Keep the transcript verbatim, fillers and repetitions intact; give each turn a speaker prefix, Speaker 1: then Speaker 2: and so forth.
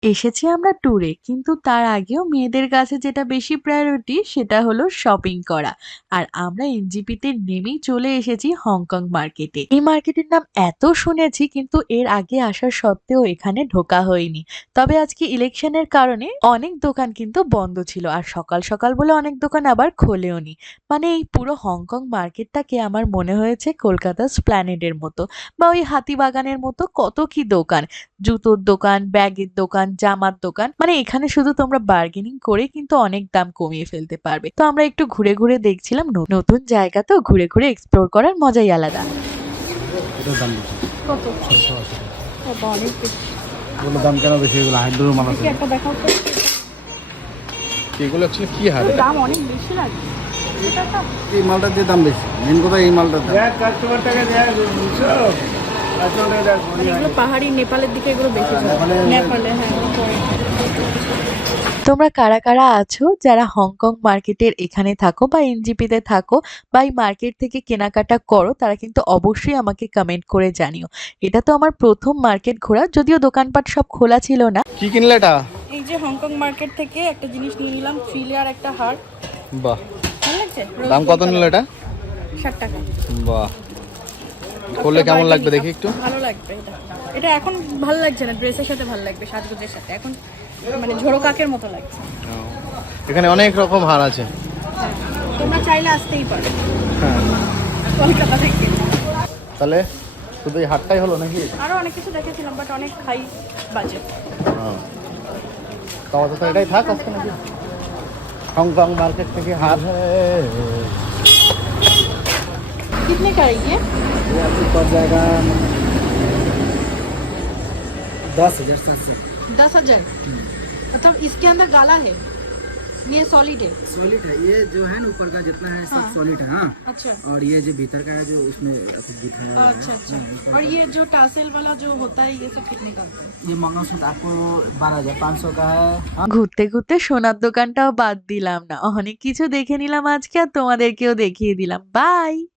Speaker 1: এসেছি আমরা ট্যুরে। কিন্তু তার আগেও মেয়েদের কাছে যেটা বেশি প্রায়োরিটি সেটা হলো শপিং করা। আর আমরা এনজেপিতে নেমেই চলে এসেছি হংকং মার্কেটে। এই মার্কেটের নাম এত শুনেছি কিন্তু এর আগে আসা সত্ত্বেও এখানে ঢোকা হয়নি। তবে আজকে ইলেকশনের কারণে অনেক দোকান কিন্তু বন্ধ ছিল। আর সকাল, সকাল বলে অনেক দোকান আবার খোলেওনি। মানে এই পুরো হংকং মার্কেটটাকে আমার মনে হয়েছে কলকাতার স্প্ল্যানেডের মতো বা ওই হাতিবাগানের মতো কত কি দোকান। জুতোর দোকান, ব্যাগের দোকান, জামার দোকান। মানে এখানে শুধু তোমরা বার্গেনিং করে কিন্তু অনেক দাম কমিয়ে ফেলতে পারবে। তো আমরা একটু ঘুরে, ঘুরে দেখছিলাম। ন নতুন জায়গা তো ঘুরে, ঘুরে এক্সপ্লোর করার মজাই আলাদা।
Speaker 2: এটার দাম বেশি।
Speaker 3: কত?
Speaker 2: ছয়শো আশি টাকা।
Speaker 3: বাবা অনেক বেশি।
Speaker 2: এগুলো দাম কেন বেশি? এগুলো হাইড্রোর মাল আছে।
Speaker 3: দেখি একটা দেখাও তো।
Speaker 2: এগুলো অ্যাকচুয়ালি কি হার?
Speaker 3: দাম অনেক বেশি লাগে। এটা তো
Speaker 2: এই মালটার যে দাম বেশি, মেন কথা এই মালটার দাম।
Speaker 3: মানে এগুলো পাহাড়ি নেপালের দিকে এগুলো বেশি যায়। নেপালে হ্যাঁ পরে।
Speaker 1: তোমরা কারা, কারা আছো যারা হংকং মার্কেটের এখানে থাকো বা এনজেপিতে থাকো বা এই মার্কেট থেকে কেনাকাটা করো তারা কিন্তু অবশ্যই আমাকে কমেন্ট করে জানিও। এটা তো আমার প্রথম মার্কেট ঘোরা, যদিও দোকানপাট সব খোলা ছিল না।
Speaker 2: কি কিনলে এটা?
Speaker 3: এই যে হংকং মার্কেট থেকে একটা জিনিস নিয়ে নিলাম, থ্রি লেয়ার একটা হার।
Speaker 2: বাহ,
Speaker 3: ভালো লাগছে?
Speaker 2: দাম কত নিল এটা?
Speaker 3: ষাট টাকা।
Speaker 2: বাহ, করলে কেমন লাগবে দেখি একটু।
Speaker 3: ভালো লাগবে এটা। এটা এখন ভালো লাগছে না, ড্রেসের সাথে ভালো লাগবে, সাজগোজের সাথে। এখন মানে ঝোড়ো কাকের মতো লাগছে।
Speaker 2: এখানে অনেক রকম হার আছে।
Speaker 3: হ্যাঁ, তোমরা চাইলে আসতেই পারো
Speaker 2: হ্যাঁ,
Speaker 3: কলকাতা থেকে।
Speaker 2: তাহলে শুধু এই হাটটাই হলো নাকি?
Speaker 3: আরো অনেক কিছু দেখেছিলাম বাট অনেক হাই বাজেট।
Speaker 2: হ্যাঁ, তাও তো এটাই থাক আজকে নাকি? হংকং মার্কেট থেকে হার।
Speaker 3: कितने का है ये?
Speaker 2: ये आपको पड़ जाएगा दस हजार सात सौ।
Speaker 3: दस हजार मतलब इसके अंदर गाला है, ये सॉलिड है।
Speaker 2: सॉलिड है ये जो है ना, ऊपर का जितना है सब
Speaker 3: हाँ।
Speaker 2: सॉलिड है। हाँ,
Speaker 3: अच्छा
Speaker 2: और ये जो भीतर का है जो उसमें कुछ दिखाया हुआ है।
Speaker 3: अच्छा अच्छा। और ये जो टासेल वाला जो होता है ये सब कितने का होता है?
Speaker 2: ये मंगलसूत्र आपको बारह हजार पाँच सौ का है। हाँ,
Speaker 1: ঘুরতে, ঘুরতে সোনার দোকানটাও বাদ দিলাম না। অনেক কিছু দেখে নিলাম আজকে আর তোমাদেরকেও দেখিয়ে দিলাম। বাই।